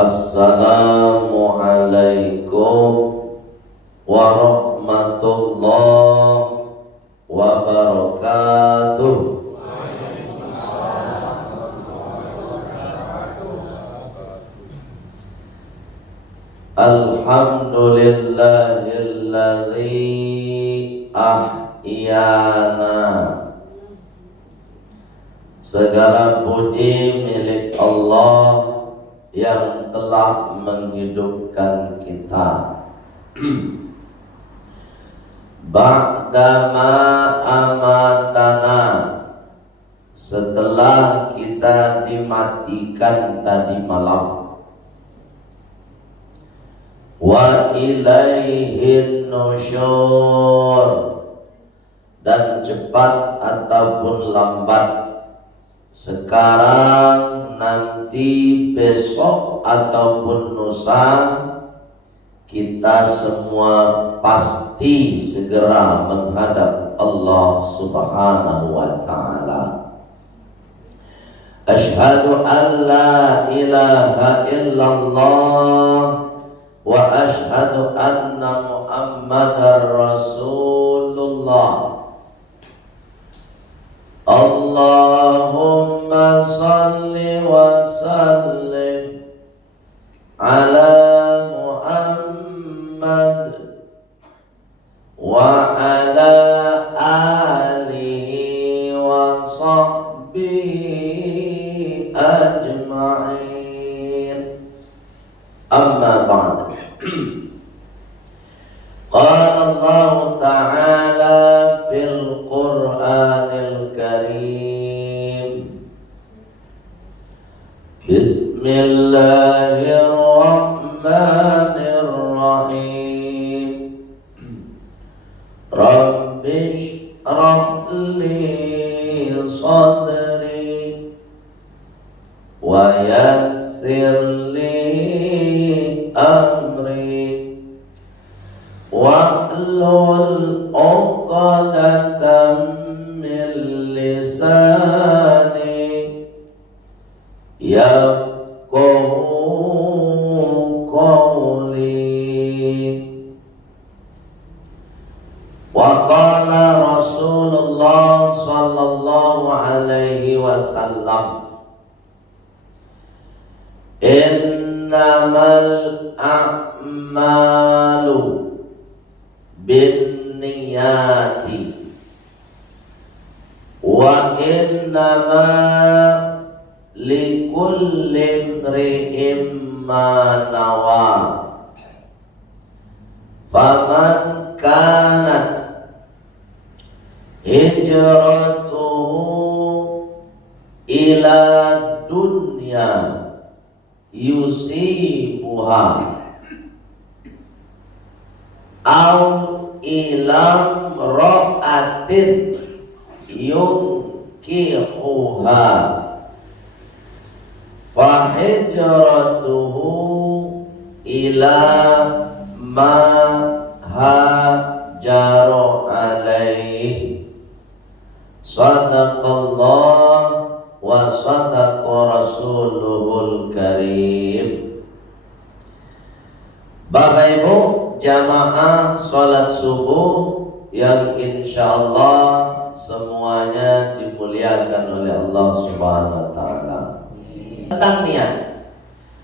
Assalamualaikum warahmatullahi wabarakatuh. Alhamdulillahilladzi ahyana. Segala puji milik Allah yang telah menghidupkan kita. Ba'dama amatana, setelah kita dimatikan tadi malam. Wa ilaihin nusyur, dan cepat ataupun lambat, sekarang, nanti, besok ataupun lusa, kita semua pasti segera menghadap Allah Subhanahu wa ta'ala. Asyhadu an la ilaha illallah wa asyhadu anna Muhammadar Rasulullah. Allahumma salli wa sallim ala Muhammad wa ala alihi wa sahbihi ajma'in. Amma ba'd. Qala Allah ta'ala fil Qur'anil Karim. Bismillahirrahmanirrahim. Rabbish rahli sadri wa yassir li amri wahlul 'uqdatam min lisani yafqahu qawli. Wa qala Rasulullah sallallahu alaihi wasallam, innamal a'malu binniyati wa innama likulli imri'in ma nawa. Faman kanat hijratuhu ila dunya yusibuha aw ilam ra'atin yunkihuha fa hijratuhu ila ma hajaru alaih. Sadaqallah wa sadaqa rasuluhul karim. Bapak Ibu jamaah salat subuh yang insyaallah semuanya dimuliakan oleh Allah Subhanahu wa ta'ala. Tentang niat,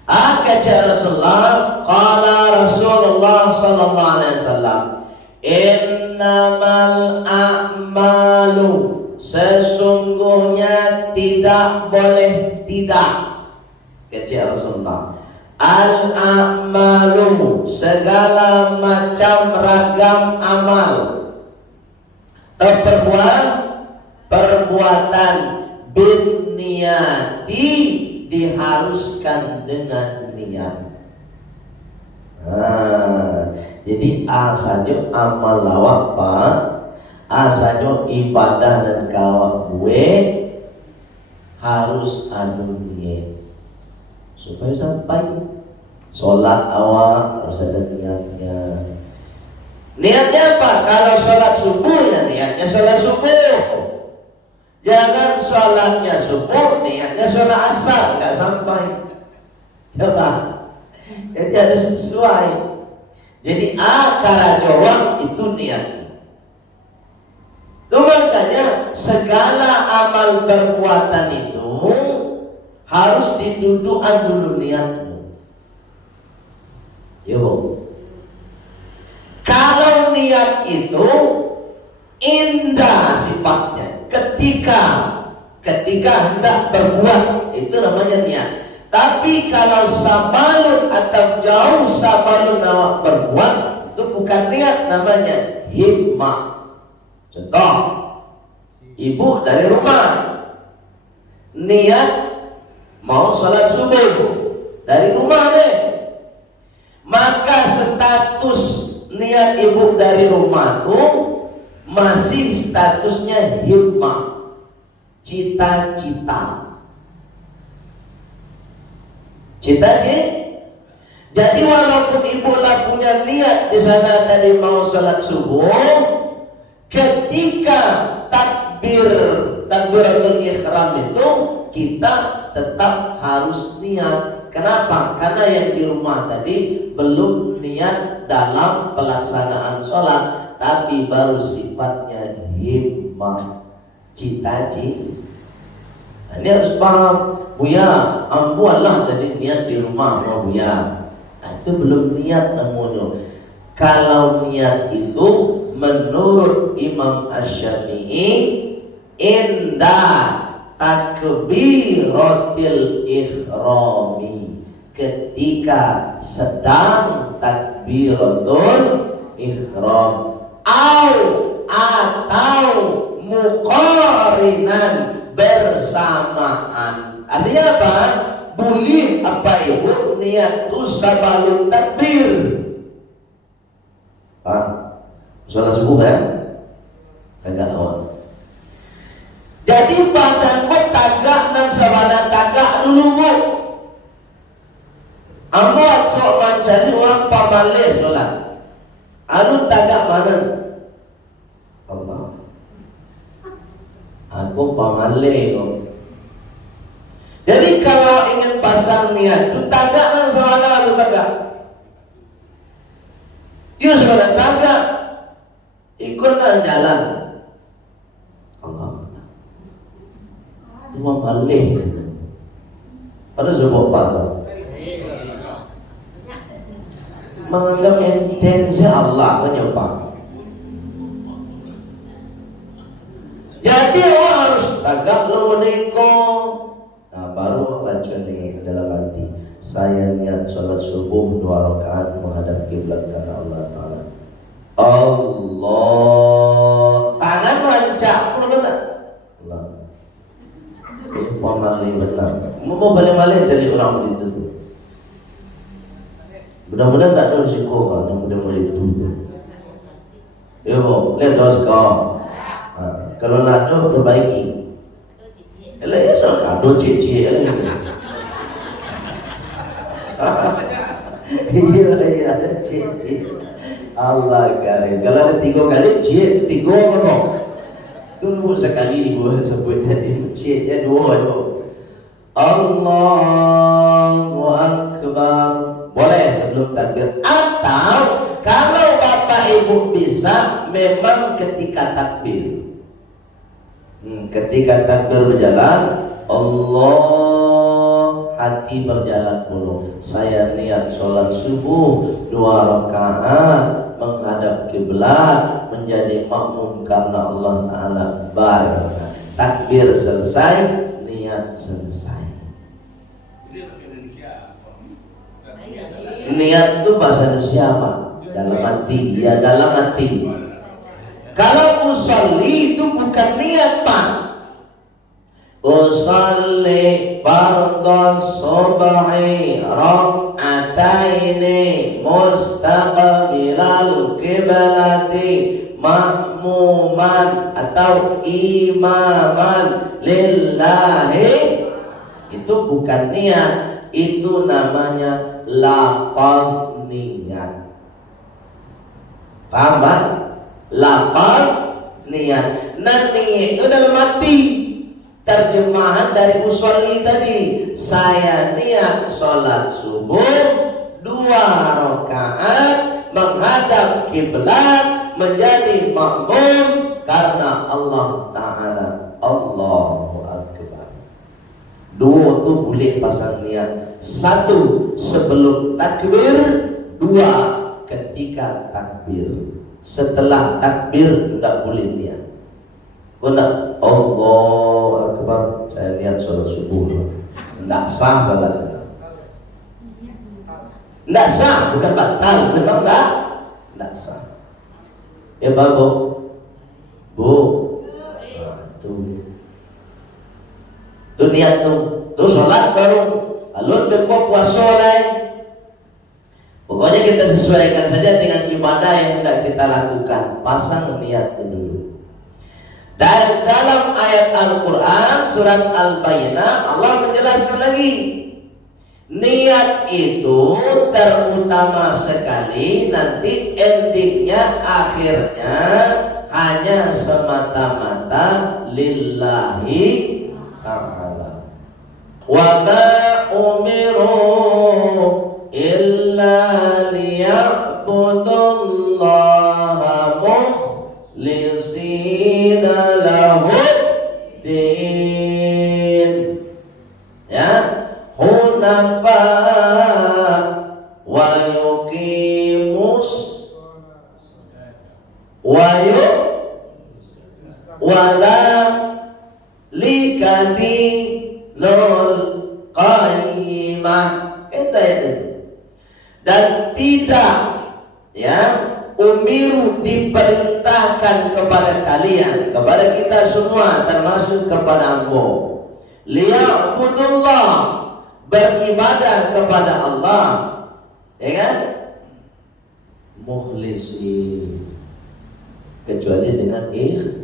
kata Rasulullah, qala Rasulullah sallallahu alaihi wasallam, innamal a'malu, sesungguhnya tidak boleh tidak, kata Rasulullah, al-a'malu, segala macam ragam amal atau perbuatan binniyati, diharuskan dengan niat. Jadi asajo amal lawak pak, asajo ibadah dan kawak gue harus adu niat supaya sampai sholat awak harus ada niatnya. Niatnya apa? Kalau sholat subuh ya niatnya sholat subuh. Jangan sholatnya subuh niatnya sholat asar, nggak sampai. Coba Jadi harus sesuai. Jadi akara Jawa itu niatnya. Itu makanya segala amal perbuatan itu harus didudukkan dulu niatmu. Yo. Kalau niat itu indah sifatnya, ketika hendak berbuat, itu namanya niat. Tapi kalau sabalun atau jauh sabalun awak berbuat, itu bukan niat, namanya himmah. Contoh, ibu dari rumah niat mau sholat subuh dari rumah deh, maka status niat ibu dari rumah tuh masih statusnya himmah, cita-cita. Jadi walaupun ibu lah punya niat di sana tadi mau sholat subuh, ketika takbiratul ihram itu kita tetap harus niat. Kenapa? Karena yang di rumah tadi belum niat dalam pelaksanaan sholat, tapi baru sifatnya himmah, cita-cita. Nah, ini harus paham. Buya, ampuanlah tadi niat di rumah mau Buya. Nah, itu belum niat namanya. Kalau niat itu menurut Imam Asy-Syafi'i indah takbiratil ihrami, ketika sedang takbiratul ihram, atau muqarinan, bersamaan. Artinya apa? Boleh apa ibu niat tu sabalun takbir. Sholat subuh ya? Tagak awak. Jadi badan kau tagak dan sabana tagak dulu bu. Ambo cok mencari orang pamalih sholat. Anu tagak mana? Allah. Aku pamalih kok. Jadi kalau ingin pasang niat tu tagak dan sabana lu tagak. Dia sabana tagak. Ikutlah jalan. Allah. Cuma balik. Pada sebab apa? Menganggap intensi Allah penyebab. Jadi awak harus tagak lodeko. Nah baru baca ni dalam hati. Saya niat sholat subuh 2 rakaat menghadap kiblat karena Allah Taala. Allah, tangan rancak, benar-benar. Allah. Ini pamalih benar. Mau balik-balik jadi orang begitu. Mudah-mudahan tak ada risiko kan, mudah-mudahan itu. Ya bu, lihat dos kau. Kalau nak ada perbaiki. Elak ya so, ada cik-cik. Iya ada cik-cik. Allah karim. Kalau ada 3 kali cik, 3 apa? Tunggu sekali ibu sebut tadi cik ya 2 tu. Allahu Akbar. Boleh sebelum takbir. Atau kalau bapak ibu bisa, memang ketika takbir. Ketika takbir berjalan, Allah, hati berjalan dulu. Saya niat sholat subuh 2 rakaat menghadap kiblat, menjadi makmum karena Allah Ta'ala baik. Takbir selesai, niat selesai. Niat itu bahasa Indonesia apa? Dalam hati, ya dalam hati. Kalau usolli itu bukan niat pak. Usolli fardhu subhi rak'ataini mustaqbilal qiblati ma'muman atau imaman lillahi. Itu bukan niat, itu namanya lafaz niat. Paham pak? Lafaz niat. Nah niat itu dalam hati. Terjemahan dari usolli tadi. Saya niat sholat subuh 2 kiblat, menjadi makmum karena Allah Ta'ala. Allahu Akbar. Dua tu boleh pasang niat. Satu sebelum takbir, dua ketika takbir. Setelah takbir tidak boleh niat. Tidak Allahu Akbar, saya niat sholat subuh. Tidak sah salatnya. Tidak sah, bukan batal, memang tidak sah. Ya Bapak, Bu, tuh niat tuh sholat baru, alun berkuah puasa lain. Pokoknya kita sesuaikan saja dengan ibadah yang hendak kita lakukan. Pasang niat dulu. Dan dalam ayat Al-Quran surat Al-Bayyinah Allah menjelaskan lagi, niat itu terutama sekali, nanti endingnya akhirnya hanya semata-mata lillahi ta'ala. Wa ma umiru illa liya'budullaha mukhlisina lahu din, ya, hunafa wa yuqimus wala likadi lol qaimah. Itu ya. Dan tidak, ya, umiru diperintahkan kepada kalian, kepada kita semua termasuk kepada Ambo, liya'budullah, beribadah kepada Allah, ya kan, mukhlisin, kecuali dengan ikhlas.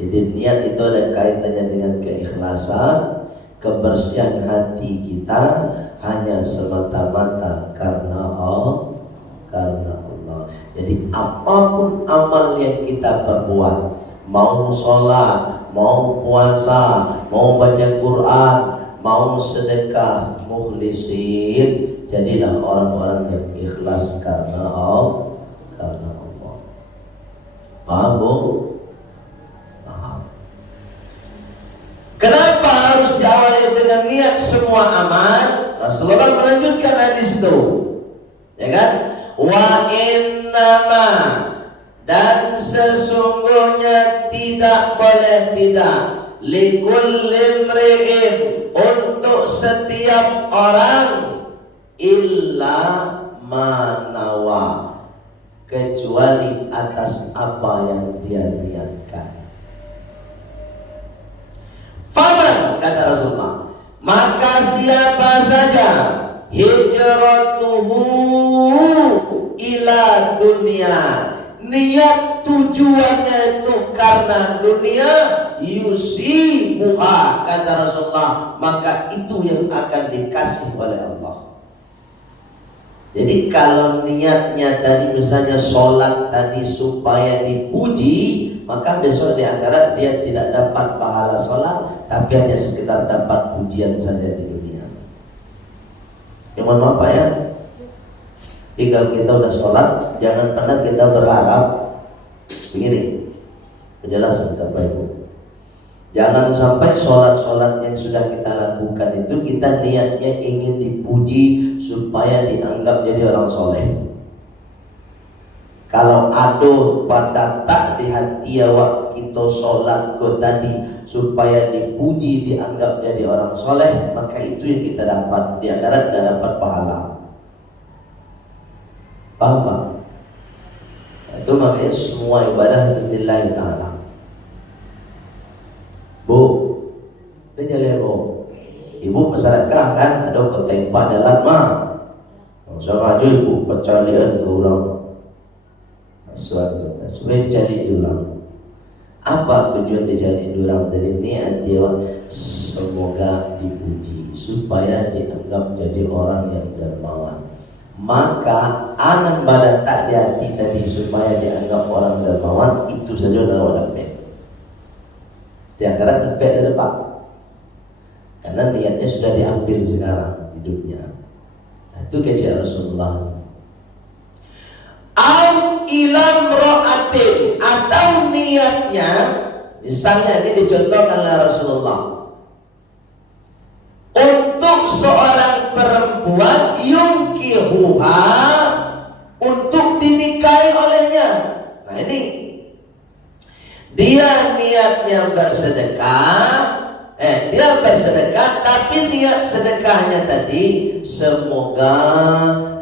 Jadi niat itu ada kaitannya dengan keikhlasan, kebersihan hati kita hanya semata-mata karena Allah. Jadi apapun amal yang kita perbuat, mau sholat, mau puasa, mau baca Quran, mau sedekah, mukhlisin, jadilah orang-orang yang ikhlas karena Allah. Paham, Bu? Paham. Kenapa harus diawali dengan niat semua amal? Rasulullah melanjutkan hadis itu, ya kan? Wa innama, dan sesungguhnya tidak boleh tidak, likulli imri'in, untuk setiap orang, illa manawa, kecuali atas apa yang dia niatkan. Faman, kata Rasulullah, maka siapa saja hijratuhu ila dunia, niat tujuannya itu karena dunia, yusibuha, kata Rasulullah, maka itu yang akan dikasih oleh Allah. Jadi kalau niatnya tadi misalnya sholat tadi supaya dipuji, maka besok di akhirat dia tidak dapat pahala sholat, tapi hanya sekedar dapat pujian saja di dunia. Yang mohon maaf ya, jika kita udah sholat, jangan pernah kita berharap begini, penjelasan Bapak Ibu. Jangan sampai sholat-sholat yang sudah kita lakukan itu kita niatnya ingin dipuji supaya dianggap jadi orang soleh. Kalau ada pada tak di hati awak kita sholat kau tadi supaya dipuji, dianggap jadi orang soleh, maka itu yang kita dapat di akhirat, tidak dapat pahala. Paham Pak? Itu makanya semua ibadah lillahi ta'ala. Bu, dia jalan bu. Ibu masyarakat kan ada ketembak jalan mah. Sama aja ibu percalian ke orang. Suatu, supaya dicari ulang. Apa tujuan dicari ulang dari ini? Dia semoga dipuji supaya dianggap jadi orang yang dermawan. Maka anak badan tak di hati tadi supaya dianggap orang dermawan, itu saja adalah dapat. Di akhirat dapat ada Pak. Karena niatnya sudah diambil sekarang hidupnya. Nah, itu kejadian Rasulullah. Au ilam ro'atin, atau niatnya, misalnya ini dicontohkan oleh Rasulullah, untuk seorang perempuan yungkihuha, untuk dinikahi olehnya. Nah ini dia niatnya bersedekah, dia bersedekah, tapi niat sedekahnya tadi semoga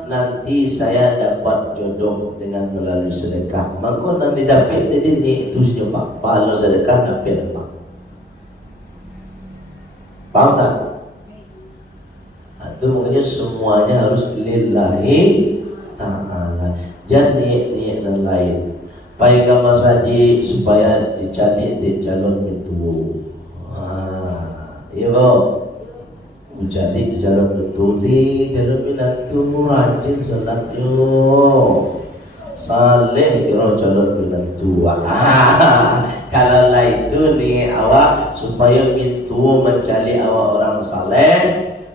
nanti saya dapat jodoh dengan melalui sedekah. Maka nanti dapat, jadi ni itu saja Pak. Kalau sedekah dapat Pak. Paham tak? Itu makanya semuanya harus lillahi ta'ala. Jangan niat-niat yang lain. Baik mas haji supaya dicari di calon itu. Iya jadi di calon itu, di calon binatu rajin sholat yo. Saleh kira calon binatu. Kalau lah itu nih awak supaya itu mencari awak orang saleh,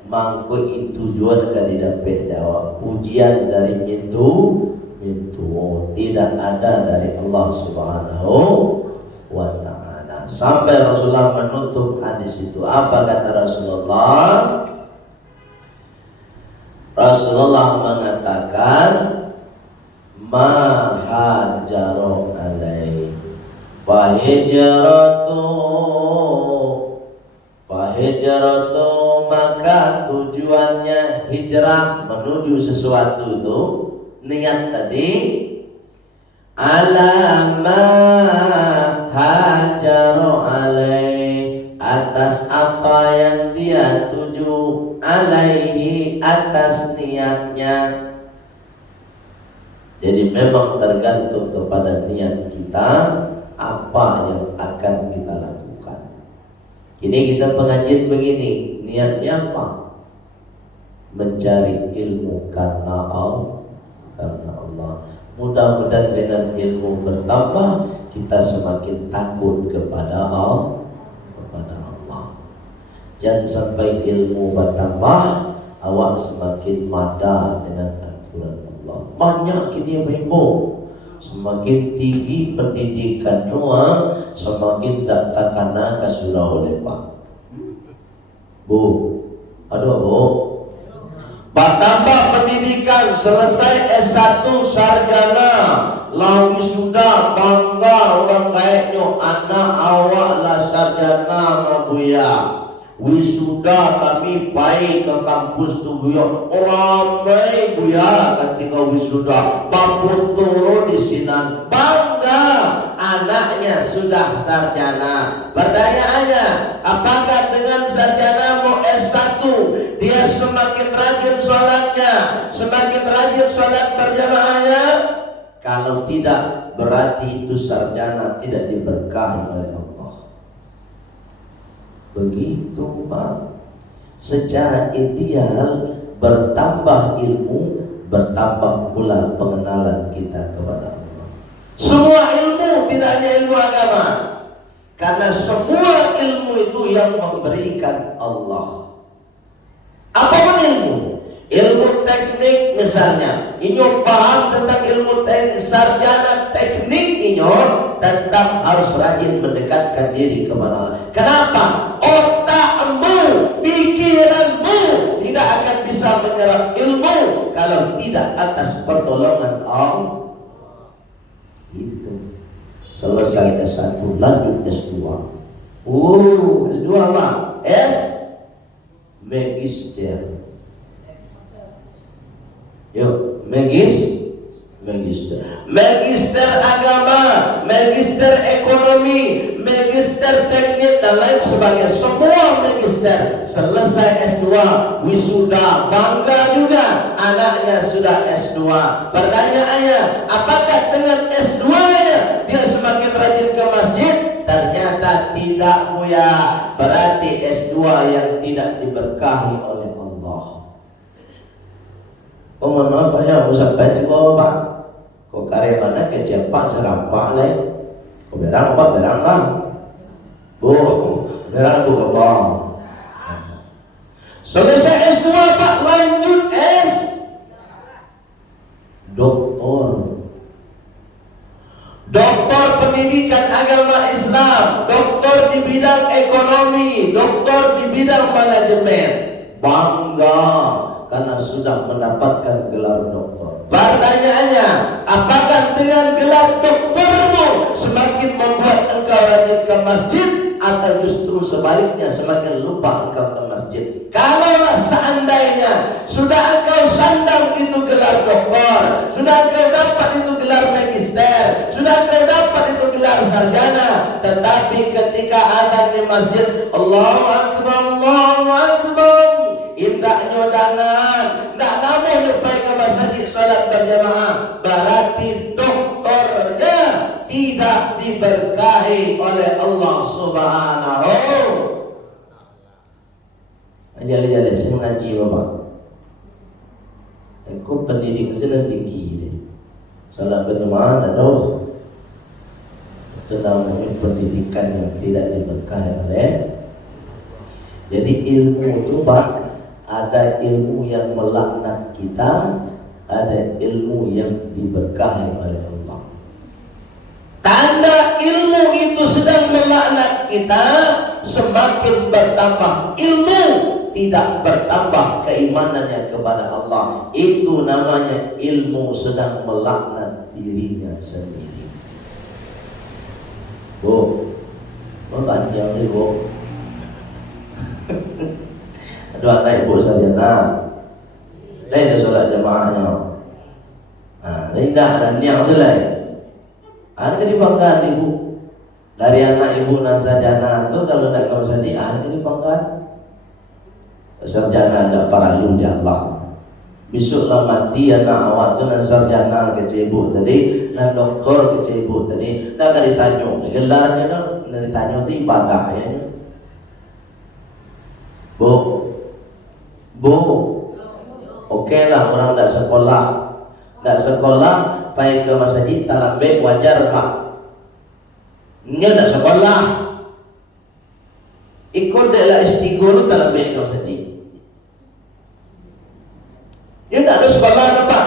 mangko itu juga akan didapat awak pujian dari itu tidak ada dari Allah Subhanahu wa ta'ala. Sampai Rasulullah menutup hadis itu, apa kata Rasulullah? Rasulullah mengatakan ma hajaru alaihi fahijratu, maka tujuannya hijrah menuju sesuatu itu, niat tadi, alama hajaru alaihi, atas apa yang dia tuju, alaihi, atas niatnya. Jadi memang tergantung kepada niat kita apa yang akan kita lakukan. Kini kita pengajian begini, niatnya apa? Mencari ilmu karena Allah. Mudah-mudahan dengan ilmu bertambah, kita semakin takut kepada Allah. Jangan sampai ilmu bertambah, awak semakin mada dengan aturan Allah. Banyak ini ibu, semakin tinggi pendidikannya, semakin tak takana kasurau lepak. Bu, aduh bu. Bertambah pendidikan, selesai S1 sarjana, lalu sudah bangga orang kayaknya anak awak lah sarjana ngabuya. Wisuda kami baik ke kampus tu buya, ramai buya ketika wisuda, bapun turun di sini bangga anaknya sudah sarjana. Pertanyaannya, apakah dengan sarjana mau S1 dia semakin rajin sholatnya, semakin rajin sholat berjamaahnya? Kalau tidak, berarti itu sarjana tidak diberkahi oleh Allah. Begitu Pak. Secara ideal, bertambah ilmu, bertambah pula pengenalan kita kepada Allah. Semua ilmu, tidak hanya ilmu agama, karena semua ilmu itu yang memberikan Allah. Apapun ilmu, ilmu teknik misalnya, inyo paham tentang ilmu teknik, sarjana teknik inyo tetap harus rajin mendekatkan diri kepada Allah. Kenapa? Otakmu, pikiranmu tidak akan bisa menyerap ilmu kalau tidak atas pertolongan Allah. Itu selesai S1 lanjut S2. S2 apa? Magister. Yuk, magister agama, magister ekonomi, magister teknik dan lain sebagainya. Semua magister selesai S2, wisuda, bangga juga anaknya sudah S2. Pertanyaannya, apakah dengan S2-nya dia semakin rajin ke masjid? Ternyata tidak buya. Berarti S2 yang tidak diberkahi oleh Allah. Mohon maaf ya, usah baca kau Pak. Kau karya mana kecepat serampak lah. Kau berang apa berang lah. Bu, berang bu kau. Selesai S2 Pak, lanjut S. Doktor. bidang ekonomi, doktor di bidang manajemen, bangga karena sudah mendapatkan gelar doktor. Pertanyaannya, apakah dengan gelar doktormu semakin membuat engkau rajin ke masjid, atau justru sebaliknya semakin lupa engkau ke masjid? Kalau seandainya sudah engkau sandang itu gelar doktor, sudah engkau dapat itu gelar magister, sudah engkau dapat itu gelar sarjana, tetapi ketika azan di masjid, Allahu Akbar, Allahu Akbar, indah nyodangan, tak namun lupa ke masjid salat berjamaah, berarti doktornya tidak diberkahi oleh Allah Subhanahu. Jale-jale saya mengaji bapak. Aku pendidik saya tinggi deh. Salat berjamaah ada tentang pendidikan yang tidak diberkahi oleh. Jadi ilmu itu pak, ada ilmu yang melaknat kita, ada ilmu yang diberkahi oleh Allah. Tanda ilmu itu sedang melaknat kita, semakin bertambah ilmu, tidak bertambah keimanannya kepada Allah. Itu namanya ilmu sedang melaknat dirinya sendiri. Bu, bukan yang ini bu. Aduh anak ibu sarjana, lain dah solat jamaahnya. Lain dah dan yang selesai. Ada dibanggakan ibu dari anak ibu dan sarjana itu kalau nak kau sedih, ada dibanggakan. Sarjana tidak perlu di Allah. Besoklah mati anak awak tu dan sarjana kecil ibu tadi, dan doktor kecil ibu tadi, tak akan ditanya. Gelarnya tu, nak ditanya tu ibadah ya. Bu, okeylah orang tak sekolah, pergi ke masjid tak lambat wajar pak. Nya tak sekolah, ikut adalah S3 tu tak lambat ke masjid. Dia tak ada sekolah pak.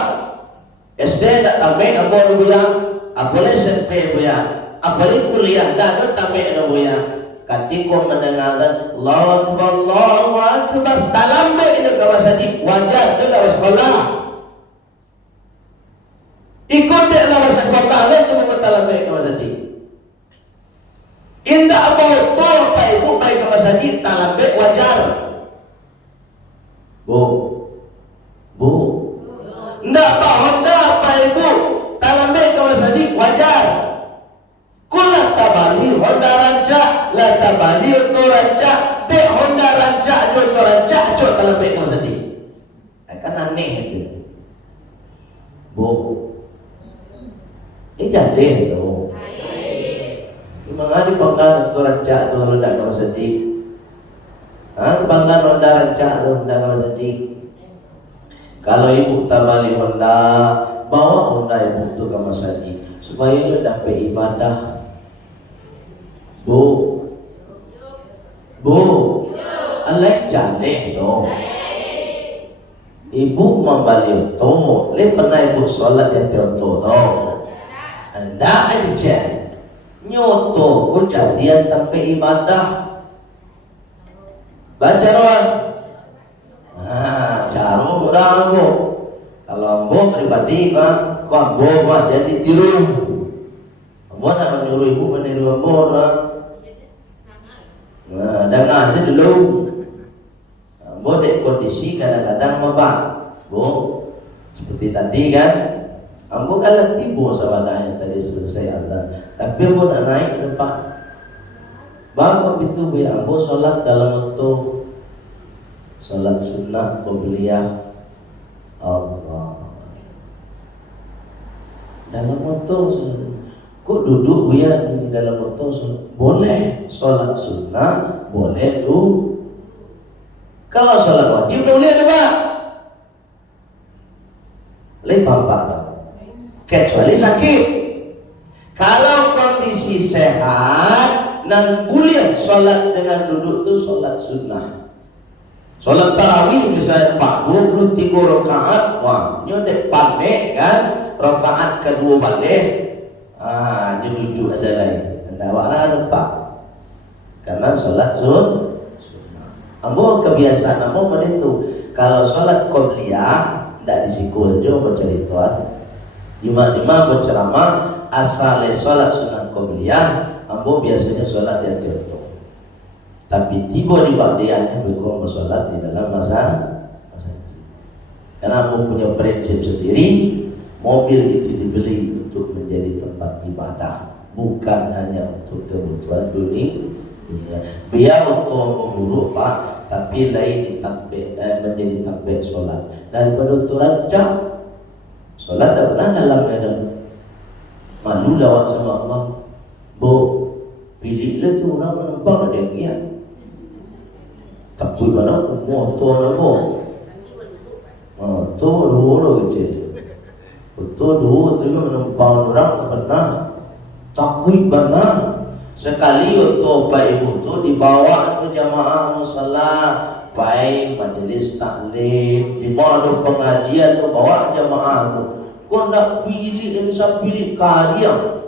SD tak tamat apa tu bilang, boleh SMP bilang, boleh kuliah dah tu tamat tu bilang. Ketika mendengarkan Allahu Akbar, Allahu Akbar, tak lambat itu ke masjid, wajar tu tak sekolah. Ikut dia lah sekolah lain tu tak lambat ke masjid. Indah apa tu pak ibu baik ke masjid tak lambat wajar. Bu, ndak apa honda pak ibu tak lambat ke masjid wajar. Kula tabali honda rancak, la tabali auto rancak, be honda rancak, auto rancak, cok tak lambat ke masjid. Kan aneh itu. Bu, jadi tu. Memang ada banggaan auto rancak tu hendak ke masjid. Banggaan honda rancak tu hendak ke masjid. Kalau ibu tabali honda, bawa honda ibu tu ke masjid supaya dia dapat ibadah. Bu, alek jale tu. Ibu membalik tu, le pernah ibu solat yang tu. Anda aja nyoto kejadian sampai ibadah. Baca doa. Cara mudah bu. Kalau bu pribadi kan, kau bu jadi tiru. Bu nak menyuruh ibu meniru bu nak. Dengar saja dulu. Bu dek kondisi kadang-kadang apa? Bu seperti tadi kan. Ambo kalau tiba sahabatnya tadi selesai azan, tapi ambo nak naik ke depan. Bapak itu biar ambo solat dalam waktu solat sunnah qobliyah Allah. Dalam waktu kok duduk ya di dalam waktu boleh solat sunnah boleh tu. Kalau solat wajib boleh ada pak. Bapak kecuali sakit. Kalau kondisi sehat dan boleh solat dengan duduk tu solat sunnah. Solat tarawih misalnya 23 rakaat, wah nyodek pandai kan, rakaat kedua balik, dia duduk asal lain. Anda awak lupa. karena sholat sunnah. Ambo kebiasaan ambo itu kalau sholat qobliyah tidak disikul aja baca ritual. Lima berceramah asal sholat sunnah qobliyah, ambo biasanya sholat di akhir. Tapi tiba di ba'diyahnya berkumpul sholat di dalam masa karena aku punya prinsip sendiri, mobil itu dibeli untuk menjadi tempat ibadah, bukan hanya untuk kebutuhan dunia. Biar untuk memburu Pak, tapi lain menjadi tampil sholat. Daripada untuk rancang sholat tak pernah dalam medan malu lawat sama Allah. Bo, pilihlah tu orang menumpang ada yang takut mana motor apa? Tu dulu kecil. Betul dulu tu menumpang orang pernah takut benar. Sekali untuk baik ibu tu dibawa ke jamaah musalla, baik majelis taklim, dibawa pengajian tu bawa jamaah tu. Kau nak pilih insan pilih karya.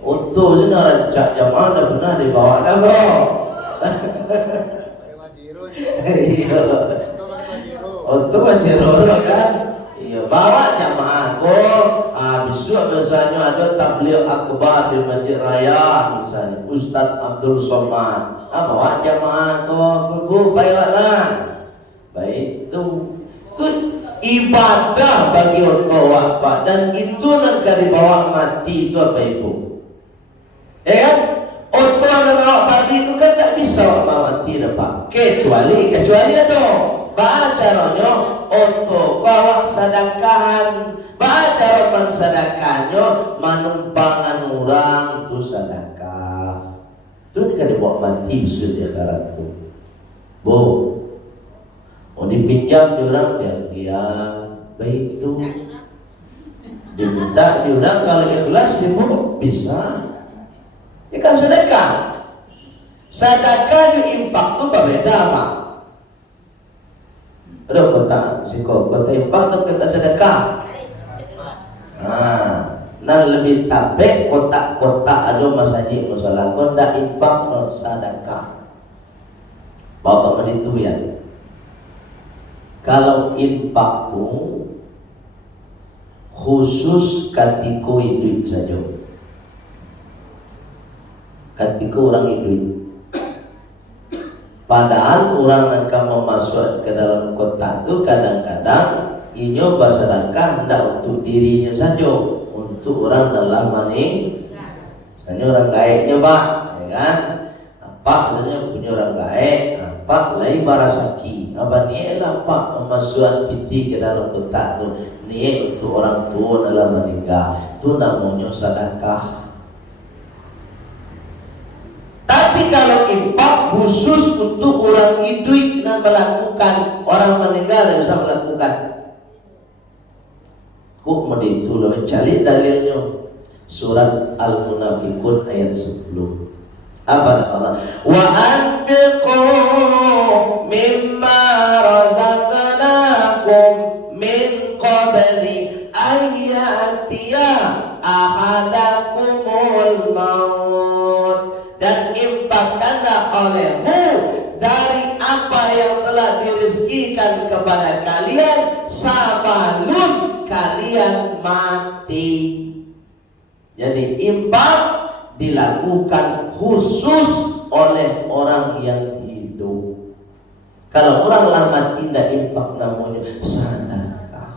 Untuk sebenarnya rancak jamaah dah pernah dibawa dah kau. Iya. Untuk majiro kan. Iya, bawa jamaah kau. Besok misalnya ada tabligh akbar di Masjid Raya misalnya Ustaz Abdul Somad. Bawa jamaah kau, baiklah. Baik tu ibadah bagi orang Pak, dan itu nak dibawa mati itu apa ibu? Kan? Orang rawat pagi itu kan tak bisa bawa mati Pak. Kecuali ada caranya untuk bawa sedekahan. Cara mensedekahnya manumpangan orang tu sedekah. Tu kan dibawa mati sudah di akhirat tu. Bo, mau dipinjam di orang dia baik tu. Diminta diundang kalau ikhlas ibu bisa. Ini kan sedekah. Sedekah di impak tu berbeda Pak. Ada kota siko kota impak tu kata sedekah. Nah lebih tabek kotak-kotak ada masjid musola kondak infak no sedekah. Bapak itu ya. Kalau infak tu khusus ketika duit saja. Ketika orang duit. Padahal orang akan memasuk ke dalam kotak tu kadang-kadang inyo bersedekah tidak untuk dirinya saja, untuk orang dalam maning. Misalnya orang gaiknya Pak, ya kan? Pak misalnya punya orang gaik, Pak lagi barasaki. Apa ni lah Pak memasukkan piti ke dalam kotak tu. Ni untuk orang tua dalam meninggal. Tu namanya sedekah. Tapi kalau infak khusus untuk orang hidup dan melakukan, orang meninggal yang bisa melakukan. Kok mau itu lebih cari dalilnya surat Al-Munafiqun ayat 10. Apa kata Allah? Wa anfiqu mimma razaqnakum min qabli ayyatiya ahadakumul maut, dan infakkanlah olehmu dari apa yang telah dirizkikan kepada kalian sebelum kalian mati. Jadi infak dilakukan khusus oleh orang yang hidup. Kalau orang lama tidak infak namanya sedekah.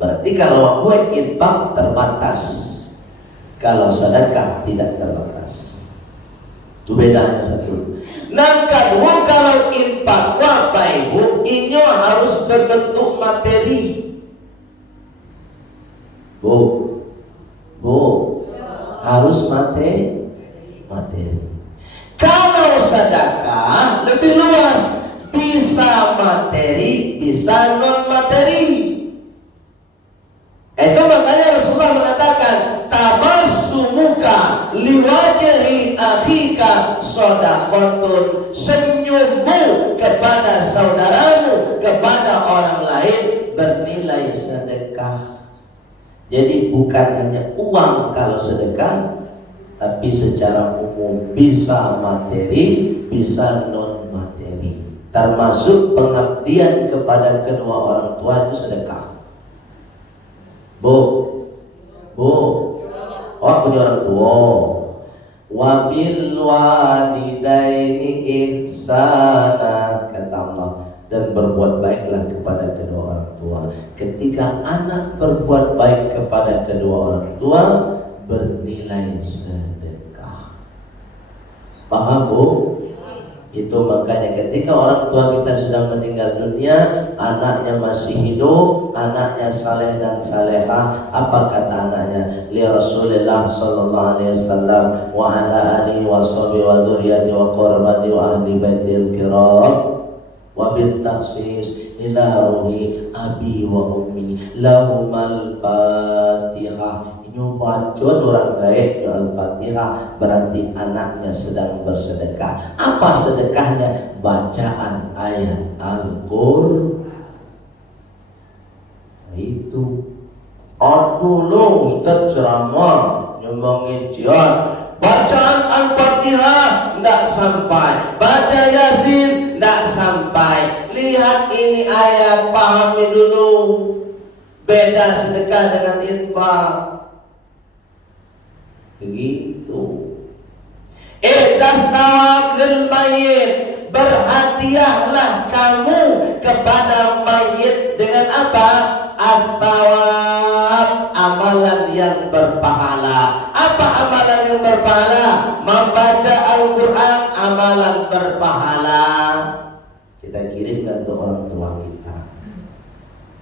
Berarti kalau buat infak terbatas, kalau sedekah tidak terbatas. Itu bedanya satu. Nah kedua, kalau infak Bapak Ibu ini harus berbentuk materi. Bu, harus materi. Kalau sedekah lebih luas, bisa materi, bisa non materi. Itu makanya Rasulullah mengatakan, tabassumuka liwajhi akhika shadaqatun, senyummu kepada saudaramu, kepada orang lain bernilai sedekah. Jadi bukan hanya uang kalau sedekah, tapi secara umum bisa materi, bisa non materi. Termasuk pengabdian kepada kedua orang tua itu sedekah. Bu, oh punya orang tua. Wa bil walidaini ihsana, kata Allah, dan berbuat baiklah kepada kedua orang tua. Ketika anak berbuat baik kepada kedua orang tua, bernilai sedekah. Paham, Bu? Itu makanya ketika orang tua kita sudah meninggal dunia, anaknya masih hidup, anaknya saleh dan salehah, apa kata anaknya? Li Rasulillah sallallahu alaihi wasallam wa ala alihi wa sahbihi wa dzurriyyati wa qurabati wa ahli baitil kiram wa bil takhsis ila ruhi abi wa ummi lahumal fatihah. Baca orang gaib Al-Fatihah berarti anaknya sedang bersedekah. Apa sedekahnya? Bacaan ayat Al-Qur'an. Itu dulu Ustaz ceramah nyembangin jihad, bacaan Al-Fatihah tidak sampai, baca Yasin tidak sampai. Lihat ini ayat, pahami dulu. Beda sedekah dengan infak. Begitu. Tawab lil mayyit, berhadiahlah kamu kepada mayit dengan apa? At-tawab, amalan yang berpahala. Apa amalan yang berpahala? Membaca Al-Quran, amalan berpahala. Kita kirimkan ke orang tua kita.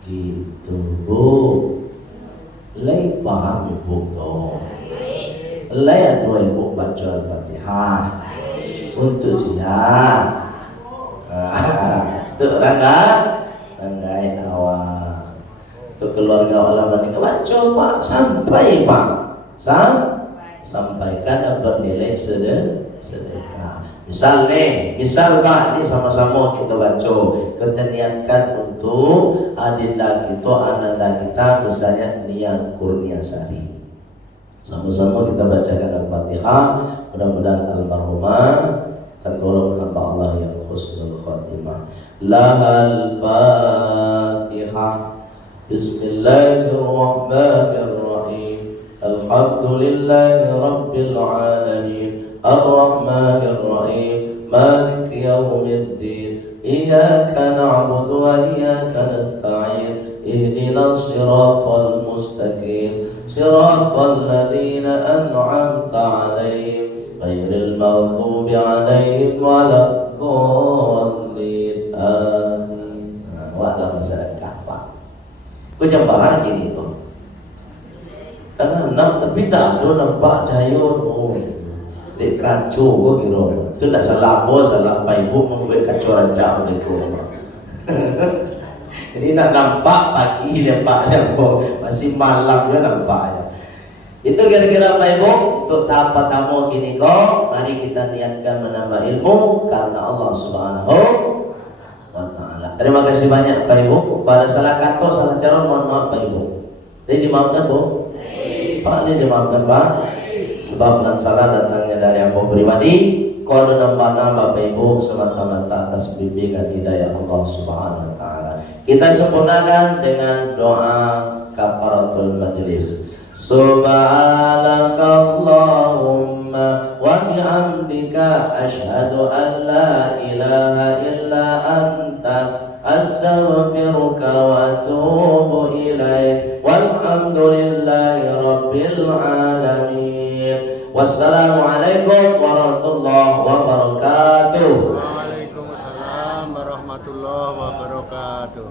Gitu, Bu. Lai paham ibu tuh. Lai dua ibu baca Al-Fatihah untuk siap. Tuh rangga awal. Tuh keluarga ulama ini baca Pak sampai Pak sampaikan bernilai sedekah. Misal Pak, ini sama-sama kita baca, kita niatkan untuk adinda kita, ananda kita, misalnya Nia Kurniasari. Sama-sama kita bacakan Al-Fatihah, mudah-mudahan almarhumah tergolong hamba Allah yang husnul khatimah. Lahal Fatihah. Bismillahirrahmanirrahim. Alhamdulillahi Rabbil alamin. Ar-Rahmanir-Rahim. Maliki yawmiddin. Iyyaka na'budu wa iyyaka nasta'in. Ihdinas siratal mustaqim. Siratal ladzina an'amta 'alaihim ghairil maghdubi 'alaihim waladdallin. Amin. Wa'ala masyarakat Pak. Kau barang gini tuh. Karena tapi dah ada nampak jayun. Dek kacau kau kira. Itu dah salah bos, salah ibu membuat kacau rancang mereka. Jadi nak nampak pagi nampaknya kok masih malam dia nampaknya. Itu kira-kira Pak Ibu untuk tahap pertama gini kok. Mari kita niatkan menambah ilmu karena Allah Subhanahu wa Ta'ala. Terima kasih banyak Pak Ibu. Pada salah kata salah cara mohon maaf Pak Ibu. Jadi dimaafkan Bu. Pak ini dimaafkan Pak. Sebab dan salah datangnya dari aku pribadi. Kalau nambah-nambah Bapak Ibu semata-mata atas bimbingan hidayah Allah Subhanahu wa Ta'ala. Kita sempurnakan dengan doa kafaratul majlis. Subhanakallahumma wa bihamdika asyhadu an la ilaha illa anta astaghfiruka wa atubu ilaik. Walhamdulillahi rabbil alamin. Wassalamualaikum warahmatullahi wabarakatuh. Waalaikumsalam warahmatullahi wabarakatuh.